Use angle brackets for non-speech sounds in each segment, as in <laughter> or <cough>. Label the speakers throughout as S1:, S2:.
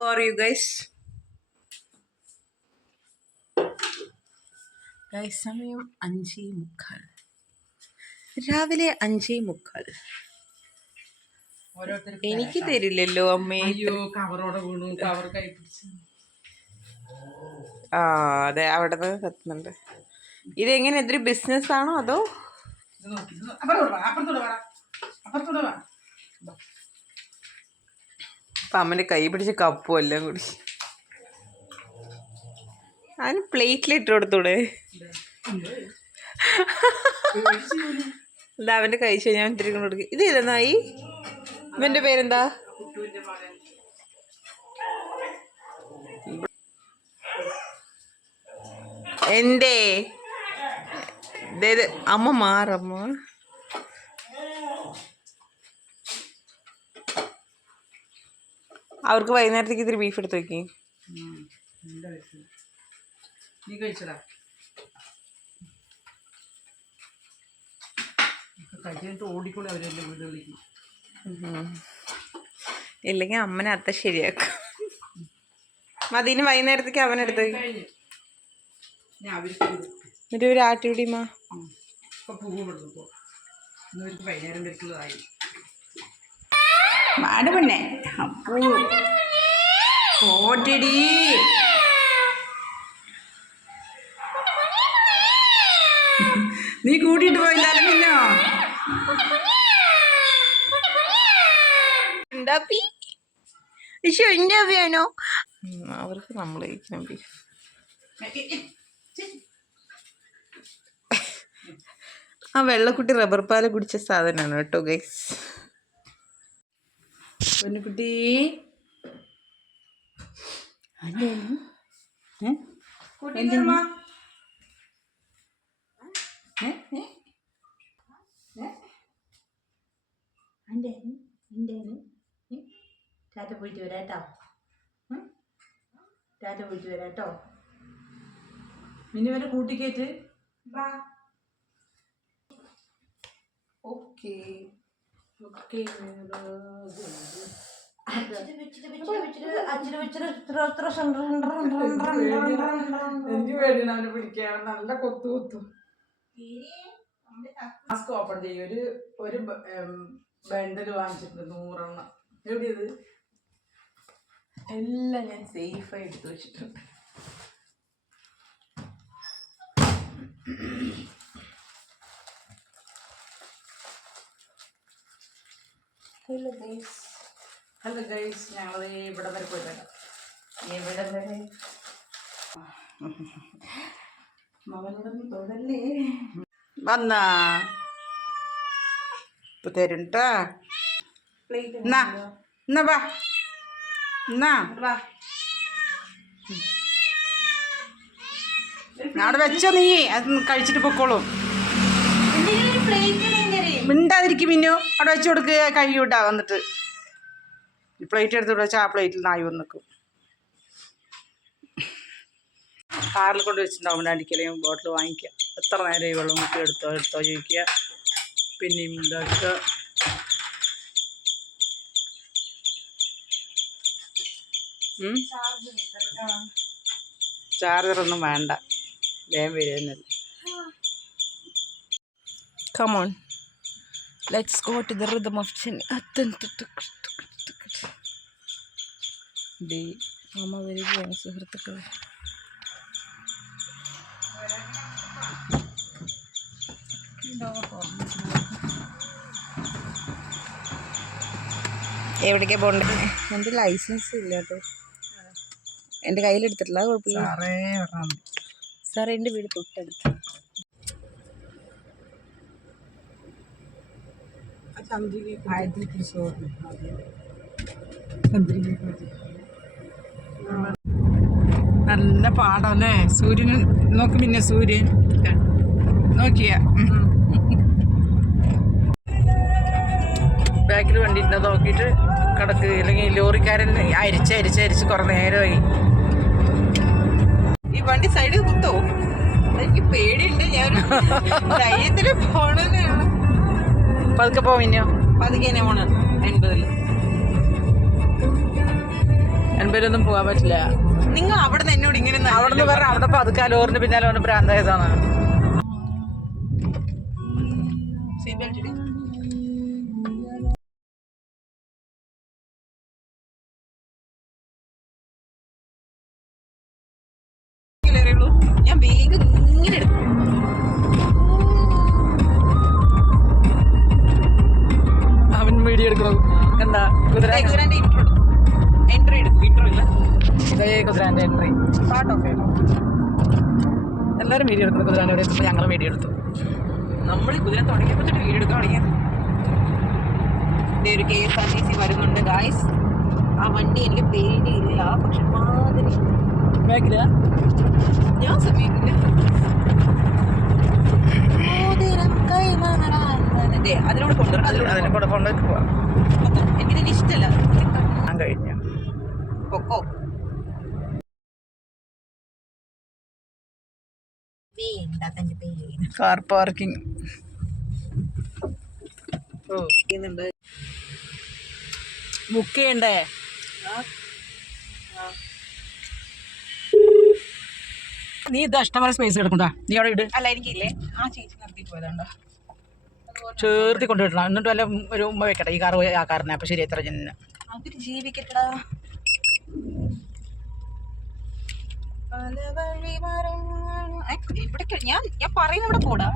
S1: Are you guys. Guys സമയം അഞ്ചേ മുക്കാൽ. രാവിലെ അഞ്ചേ മുക്കാൽ. എനിക്ക് തരില്ലല്ലോ അമ്മേ.
S2: അയ്യോ കവറോടെ വീണു കവർ കൈ പിടിച്ചു.
S1: ആ അതെ അവിടെ നിന്ന് കത്തുന്നുണ്ട്. ഇതെങ്ങനെ ഇതൊരു ബിസിനസ് ആണോ അതോ?
S2: ഇത് നോക്കി ഇത് നോ- അപ്പുറത്തോട്ട് വാ അപ്പുറത്തോട്ട് വാ അപ്പുറത്തോട്ട് വാ
S1: അപ്പൊ അമ്മന്റെ കൈ പിടിച്ച് കപ്പും എല്ലാം കൂടി. പ്ലേറ്റിൽ ഇട്ട് കൊടുത്തൂടെ? എന്താ അവന്റെ കഴിച്ചു ഞാൻ തിരികെ കൊടുക്കും. ഇത് ഏതെന്നായി നായി? ഇവന്റെ പേരെന്താ? എന്തേ? അമ്മ മാറമ്മ. അവർക്ക് വൈകുന്നേരത്തേക്ക് ഇത്തിരി ബീഫ് എടുത്ത് വെക്കി.
S2: നീ കഴിച്ചടാ. കഴിച്ചിട്ട് ഓടിക്കൂടെ അവരെല്ലാം വീടുകളിലേക്ക്.
S1: ഇല്ലെങ്കിൽ അമ്മനെ അത്ത ശരിയാക്കും. മതിന് വൈകുന്നേരത്തേക്ക്
S2: അവർക്ക്
S1: എന്നിട്ട് ഒരു
S2: ആറ്റുപിടിമാ വൈകുന്നേരം വരക്കുള്ളതായി
S3: മാട പെണ്ണെ അപ്പൂ പോട്ടിടി. നീ കൂട്ടിയിട്ട് പോയില്ലാലും പിന്നോ
S1: അവർക്ക് നമ്മൾ ആ വെള്ളക്കുട്ടി റബ്ബർ പാൽ കുടിച്ച സാധനമാണ് കേട്ടോ ഗൈസ്
S3: പൊന്നുകുട്ടി. ടാറ്റ പോയിട്ട് വരാട്ടോ കേട്ടോ. ടാറ്റ പോയിട്ട് വരാട്ടോ കേട്ടോ. മിനിവരെ കൂട്ടിക്കേറ്റ്.
S1: ബാ
S3: ഓക്കെ.
S2: എനിക്ക് പേടിയാണ് അവനെ പിടിക്കാൻ? നല്ല കൊത്തു കൊത്തു. മാസ്ക് ഓപ്പൺ ചെയ്യും. ഒരു ഒരു ബണ്ടൽ വാങ്ങിച്ചിട്ടുണ്ട് നൂറെണ്ണം. എവിടെയത്?
S1: എല്ലാം ഞാൻ സേഫായി എടുത്തു വെച്ചിട്ടുണ്ട്. Hello guys.
S2: ഹലോ ഗൈസ് ഞങ്ങൾ ഇവിടെ വരെ പോയിട്ടുണ്ട് എവിടെ വരെ? മകനോടൊന്നും തൊടല്ലേ?
S3: വന്നാ. ഇപ്പൊ തരും ട്ടാ. വാ. എന്നാ വാ. അവിടെ വെച്ചോ നീ. അത് കഴിച്ചിട്ട് പൊക്കോളും. മിണ്ടാതിരിക്കും പിന്നെയോ അവിടെ വെച്ച് കൊടുക്കുക കഴിയൂട്ടാ വന്നിട്ട്. പ്ലേറ്റ് എടുത്ത് വെച്ചാൽ ആ പ്ലേറ്റിൽ നായി വന്ന് നിൽക്കും കാറിൽ കൊണ്ട് വെച്ചിട്ടുണ്ടാവും അടിക്കലെയും ബോട്ടിൽ വാങ്ങിക്കുക എത്ര നേരം ഈ വെള്ളം മുട്ടി എടുത്തോ എടുത്തോ ചോദിക്കുക പിന്നെയും ഇതാക്കുക ചാർജറൊന്നും വേണ്ട. വേഗം വരുന്നില്ല.
S1: Come Let's go to the rhythm of Chin. ദേ അമ്മ വരികയാണ് സുഹൃത്തുക്കളെ. എവിടേക്കാ പോണ്ടേ എന്റെ ലൈസൻസ് ഇല്ല കേട്ടോ. എന്റെ കയ്യിലെടുത്തിട്ടില്ല കുഴപ്പമില്ല.
S2: സാറേ
S1: എന്റെ വീട് തൊട്ടടുത്ത്.
S2: ചന്ദ്രിക ആയിരത്തി തൃശ്ശൂർ ചന്ദ്രിക നല്ല പാടല്ലേ? സൂര്യൻ നോക്ക് പിന്നെ സൂര്യൻ. നോക്കിയ. ബാക്കിൽ വണ്ടി ഉണ്ടോ നോക്കിയിട്ട് കിടക്ക്. അല്ലെങ്കിൽ ലോറിക്കാരൻ അരിച്ച് അരിച്ച് അരിച്ച് കുറേ നേരമായി.
S1: ഈ വണ്ടി സൈഡിൽ കുത്തോ എനിക്ക് പേടിയുണ്ട്. ഞാൻ ധൈര്യത്തിൽ പോണെന്നാണ്
S2: പതുക്കെ പോവിനോ
S1: പതുക്കെ പോണം എൺപതിൽ
S3: എൺപതിലൊന്നും പോകാൻ പറ്റില്ല.
S1: നിങ്ങൾ അവിടെ നിന്ന് എന്നോട് ഇങ്ങനെ
S3: അവിടെ നിന്ന് പറഞ്ഞ അവിടെ പതുക്കെ ആ ലോറിന്റെ പിന്നാലെ ഭ്രാന്തായതാണ്
S1: Seat belt കുതിരാന്റെ എൻട്രി പാർട്ട് ഓഫ്
S3: എല്ലാവരും വീഡിയോ എടുക്കുന്നത് കുതിരാൻ ഇവിടെ. എത്തുമ്പോൾ ഞങ്ങൾ വീഡിയോ എടുത്തു.
S1: നമ്മൾ കുതിര തുടങ്ങിയപ്പോൾ തൊട്ട് വീഡിയോ എടുക്കാൻ തുടങ്ങിയത്. ഒരു K S R T C വരുന്നുണ്ട് ഗായ്സ് ആ വണ്ടി എനിക്ക് പേടിയില്ല പക്ഷെ മാതിരി. ഞാൻ സമീപിക്കില്ല മോതിരം ദേ, അതിലൂടെ കൊണ്ടുവരും അതിലൂടെ
S3: അതിനെ കൂടെ കൊണ്ടുപോയിട്ട് പോവാം.
S1: എനിക്കിതിന് ഇഷ്ടമല്ല
S3: ഞാൻ കഴിഞ്ഞു. Car parking. ബുക്ക് ചെയ്യണ്ടേ നീ ഇത് ഇഷ്ടംപോലെ സ്പേസ് കിടക്കണ്ട നീ അവിടെ ഇട്.
S1: അല്ല എനിക്കില്ലേ? ആ ചേച്ചി നിർത്തിയിട്ട് പോയതാണ്ടോ
S3: ചേർത്തി കൊണ്ടുവിടണം എന്നിട്ട് വല്ല ഒരു ഉമ്മ വെക്കട്ടെ. ഈ കാർ ആ കാറിനെ. അപ്പം ശരി എത്ര ജനന.
S1: അവർ ജീവിക്കട്ടടാ. ഇവിടേക്ക് ഞാൻ ഞാൻ പറയുന്ന ഇവിടെ പോടാ.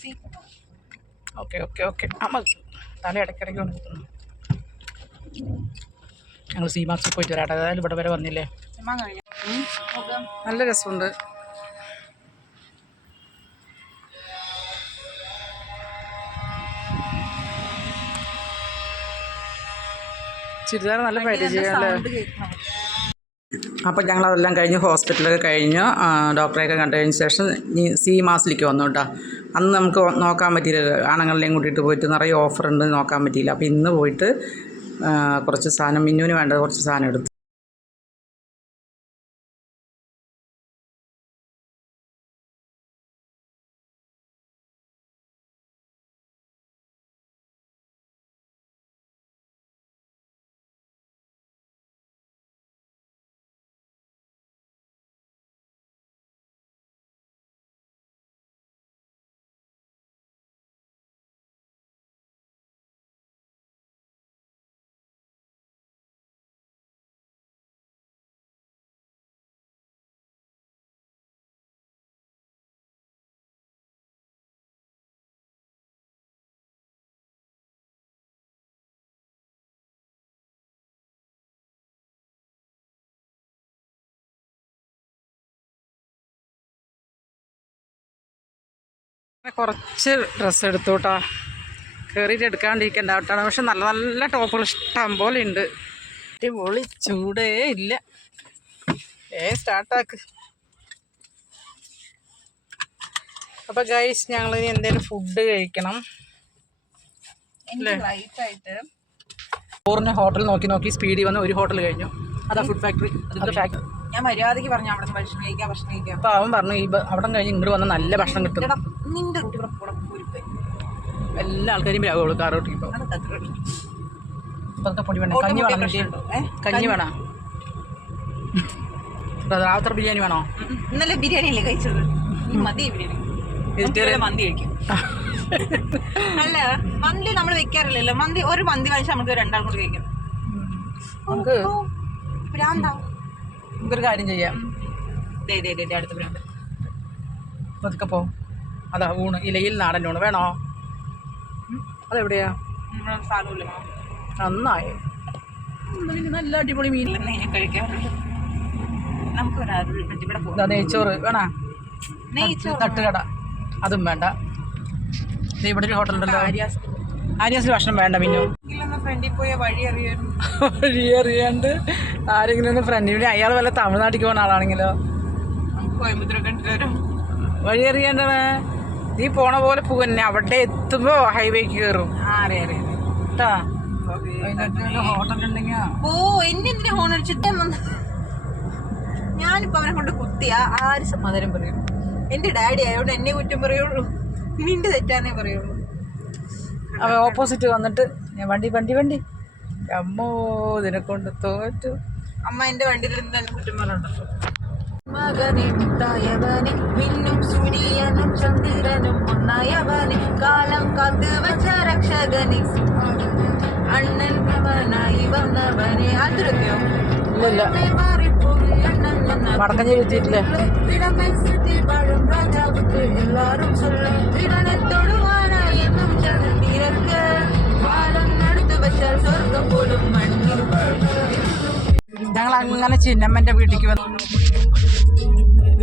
S1: See?
S3: Okay okay okay. അമ്മ തല ഇടയ്ക്കിടയ്ക്ക് കൊണ്ട് കുത്തുന്നു ഞങ്ങൾ സീമാക്സിൽ പോയിട്ട് വരാട്ടെ അതായത് ഇവിടെ വരെ വന്നില്ലേ? നല്ല രസമുണ്ട്. ചുരിദാർ നല്ല പരിചയമല്ലേ അപ്പോൾ ഞങ്ങൾ അതെല്ലാം കഴിഞ്ഞ് ഹോസ്പിറ്റലൊക്കെ കഴിഞ്ഞ് ഡോക്ടറെയൊക്കെ കണ്ടതിന് ശേഷം ഈ സി മാസിലേക്ക് വന്നു കേട്ടോ. അന്ന് നമുക്ക് നോക്കാൻ പറ്റിയില്ല. ആണുങ്ങളിലേയും കൂട്ടിയിട്ട് പോയിട്ട് നിറയെ ഓഫർ ഉണ്ട് നോക്കാൻ പറ്റിയില്ല. അപ്പോൾ ഇന്ന് പോയിട്ട് കുറച്ച് സാധനം മിന്നുവിന് വേണ്ടത് കുറച്ച് സാധനം എടുത്തു. കുറച്ച് ഡ്രസ്സ് എടുത്തു കേട്ടോ കയറിയിട്ട് എടുക്കാണ്ടിരിക്കണ്ട കേട്ടോ പക്ഷെ നല്ല നല്ല ടോപ്പുകൾ ഇഷ്ടം പോലെ ഉണ്ട്. അടിപൊളി ചൂടേ ഇല്ല. ഏ സ്റ്റാർട്ടാക്ക് അപ്പോൾ ഗൈസ് ഞങ്ങൾ ഇനി എന്തെങ്കിലും ഫുഡ് കഴിക്കണം. ചോറിന് ഹോട്ടൽ നോക്കി നോക്കി സ്പീഡിൽ വന്ന് ഒരു ഹോട്ടൽ കഴിഞ്ഞു. അതാ ഫുഡ് ഫാക്ടറി ഫാക്ടറി
S1: ഞാൻ മര്യാദയ്ക്ക് പറഞ്ഞു അവിടെ നിന്ന് ഭക്ഷണം കഴിക്കാം ഭക്ഷണം കഴിക്കാം.
S3: അപ്പൊ അവൻ പറഞ്ഞു ഈ അവിടെ കഴിഞ്ഞ് ഇങ്ങോട്ട് വന്ന നല്ല ഭക്ഷണം കിട്ടും.
S1: എടാ നിന്റെ കുട്ടി ഇവിടെ കൂടെ കുരിപ്പ്
S3: എല്ലാ ആൾക്കാരും
S1: അത്ര
S3: അതൊക്കെ പൊടി വേണം കഞ്ഞി വേണം കഞ്ഞി വേണോ? ബിരിയാണി വേണോ?
S1: ഇന്നലെ ബിരിയാണി അല്ലേ കഴിച്ചത്? മതി ബിരിയാണി. മന്തി കഴിക്കും. അല്ല മന്തി നമ്മൾ വെക്കാറില്ലല്ലോ. മന്തി ഒരു മന്തി വാങ്ങിച്ചാൽ നമുക്ക് രണ്ടാൾ കൂടി കഴിക്കാം.
S3: നമുക്ക് നമുക്കൊരു കാര്യം ചെയ്യാം.
S1: ദേ ദേ ദേ ദേ, അടുത്ത ഭ്രാന്ത്
S3: പതുക്കെ പോ. അതാ ഊണ്. ഇലയിൽ നാടൻ ഊണ് വേണോ? അതെവിടെയാ? നന്നായി. നല്ല അടിപൊളി മീൻ.
S1: നമുക്ക്
S3: ഇതാ നെയ്ച്ചോറ് വേണോ? തട്ടുകട. അതും വേണ്ട. ഇവിടെ ഒരു ഹോട്ടലുണ്ടല്ലോ
S1: ആര്യാസ്.
S3: ആര്യാസിൽ ഭക്ഷണം വേണ്ട
S1: ഇല്ലെന്ന ഫ്രണ്ടിൽ പോയ വഴി
S3: അറിയാണ്ട് ആരെങ്കിലും ഒന്ന് ഫ്രണ്ടിൽ അയാൾ വല്ല തമിഴ്നാട്ടിലേക്ക് പോകുന്ന ആളാണെങ്കിലോ? വഴി അറിയേണ്ടത് നീ പോണ പോലെ പോകുന്നെ അവിടെ എത്തുമ്പോ ഹൈവേക്ക് കയറും കേട്ടാ
S1: ഓ എന്നെ എന്തിനാ ഹോൺ അടിച്ചിട്ട് ഞാനിപ്പോ അവനെ കൊണ്ട് കുത്തിയ ആര് സമാധാനം പറയും? എന്റെ ഡാഡി ആയതുകൊണ്ട് എന്നെ കുറ്റം പറയുള്ളൂ. നിന്റെ തെറ്റാന്നേ പറയുള്ളൂ.
S3: അവ ഓപ്പോസിറ്റ് വന്നിട്ട് ഞാൻ വണ്ടി വണ്ടി വണ്ടി. അമ്മോ ഇതിനെ കൊണ്ട് തോറ്റു.
S1: അമ്മ എന്റെ വണ്ടിയിൽ നിന്ന് കുറ്റം പറഞ്ഞുണ്ടല്ലോ മകനിട്ടായവനെ ചന്ദ്രനും ഒന്നായവനെ കാലം കാത്തു രക്ഷകനെ. അണ്ണൻ ഭവനായി വന്നവനെ എല്ലാരും തൊടുവാനായി കാലം സ്വർഗം പോലും മണ്ണിൽ
S3: ഞങ്ങൾ അങ്ങനെ ചിന്നമ്മന്റെ വീട്ടിലേക്ക് വന്നു.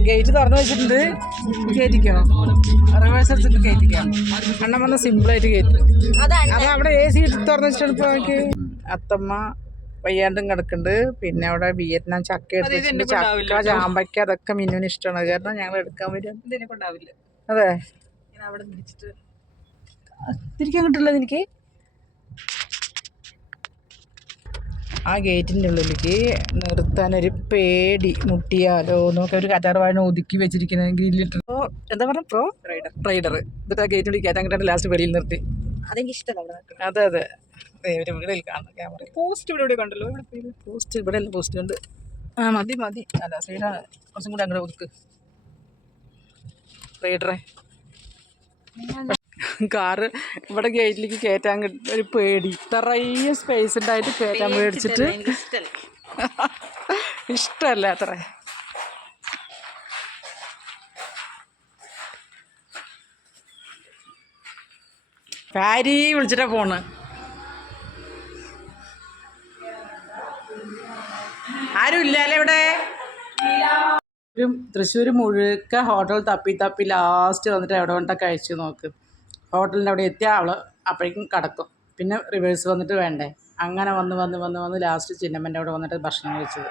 S3: ഗേറ്റ് തുറന്നു വെച്ചിട്ടുണ്ട്. കയറ്റിക്കോ റിവേഴ്സ് എടുത്തിട്ട് കയറ്റിക്കോ അണ്ണൻ വന്ന് സിമ്പിളായിട്ട് കയറ്റി
S1: അതാണ്.
S3: അത് അവിടെ എ സി തുറന്നു വെച്ചിട്ടുണ്ട് ഇപ്പോൾ എനിക്ക് അത്തമ്മ വയ്യാണ്ടും കിടക്കുന്നുണ്ട്. പിന്നെ അവിടെ വിയറ്റ്നാം ചക്ക എടുത്തു വെച്ചിട്ടുണ്ട്. ചക്ക ചാമ്പയ്ക്ക അതൊക്കെ മിന്നുവിന് ഇഷ്ടമാണ്. കാരണം ഞങ്ങൾ എടുക്കാൻ വരും. അതെ. തിരിക്കാൻ കിട്ടില്ല എനിക്ക് ആ ഗേറ്റിന്റെ ഉള്ളിലേക്ക് നിർത്താനൊരു പേടി മുട്ടിയാലോ എന്നൊക്കെ ഒരു കറ്റാർവാഴ ഒതുക്കി വെച്ചിരിക്കുന്ന ഗ്രില്ലിട്ട് ഓ എന്താ പറയുക പ്രോ റൈഡർ റൈഡർ എന്നിട്ട് ആ ഗേറ്റിനുള്ളിൽ കയറ്റാൻ കിട്ടാൻ ലാസ്റ്റ് വെളിയിൽ നിർത്തി.
S1: അതെനിക്ക് ഇഷ്ടമല്ല അവിടെ
S3: അതെ അതെ. ഒരു വീടിൽ കാണുന്ന ക്യാമറ പോസ്റ്റ് ഇവിടെ ഇവിടെ കണ്ടല്ലോ ഇവിടെ പോസ്റ്റ് ഇവിടെ എല്ലാം പോസ്റ്റ് ഉണ്ട്. ആ മതി മതി. അല്ല സൈഡ കുറച്ചും കൂടി അങ്ങോട്ട് ഒതുക്ക്. റൈഡറെ കാറ് ഇവിടെ ഗേറ്റിലേക്ക് കയറ്റാൻ ഒരു പേടി. ഇത്രയും സ്പേസ് ഉണ്ടായിട്ട് കയറ്റാൻ മേടിച്ചിട്ട്
S1: ഇഷ്ടല്ല <laughs> ഇഷ്ടമല്ല
S3: അത്ര. പാരി വിളിച്ചിട്ടാ പോണ്. ആരും ഇല്ലല്ലേ ഇവിടെ? തൃശ്ശൂർ മുഴുക്ക ഹോട്ടൽ തപ്പി തപ്പി ലാസ്റ്റ് വന്നിട്ട് എവിടെ കൊണ്ടാ കഴിച്ചു നോക്ക്. ഹോട്ടലിന്റെ അവിടെ എത്തിയ അവൾ അപ്പോഴേക്കും കിടക്കും. പിന്നെ റിവേഴ്സ് വന്നിട്ട് വേണ്ടേ? അങ്ങനെ വന്ന് വന്ന് വന്ന് വന്ന് ലാസ്റ്റ് ചിന്നമ്മന്റെ അവിടെ വന്നിട്ട് ഭക്ഷണം കഴിച്ചത്.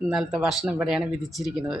S3: ഇന്നലത്തെ ഭക്ഷണം ഇവിടെയാണ് വിധിച്ചിരിക്കുന്നത്.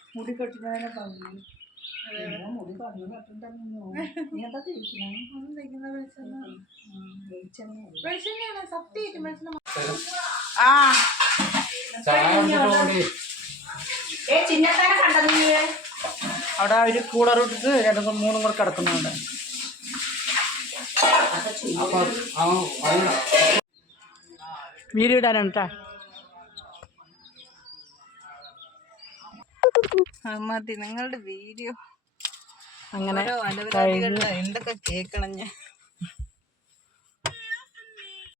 S3: മുടി കെട്ടുന്നതിനെ മുടി പറഞ്ഞു നീ എന്താ ആ. അവിടെ ഒരു കൂളർ ഇട്ടിട്ട് രണ്ടും മൂന്നും കൂടെ കിടക്കുന്നുണ്ട്. വീഡിയോ ഇടാനാണ് കേട്ടാ
S1: മതി. നിങ്ങളുടെ വീഡിയോ
S3: അങ്ങനെ
S1: എന്തൊക്കെ കേക്കണം ഞാൻ?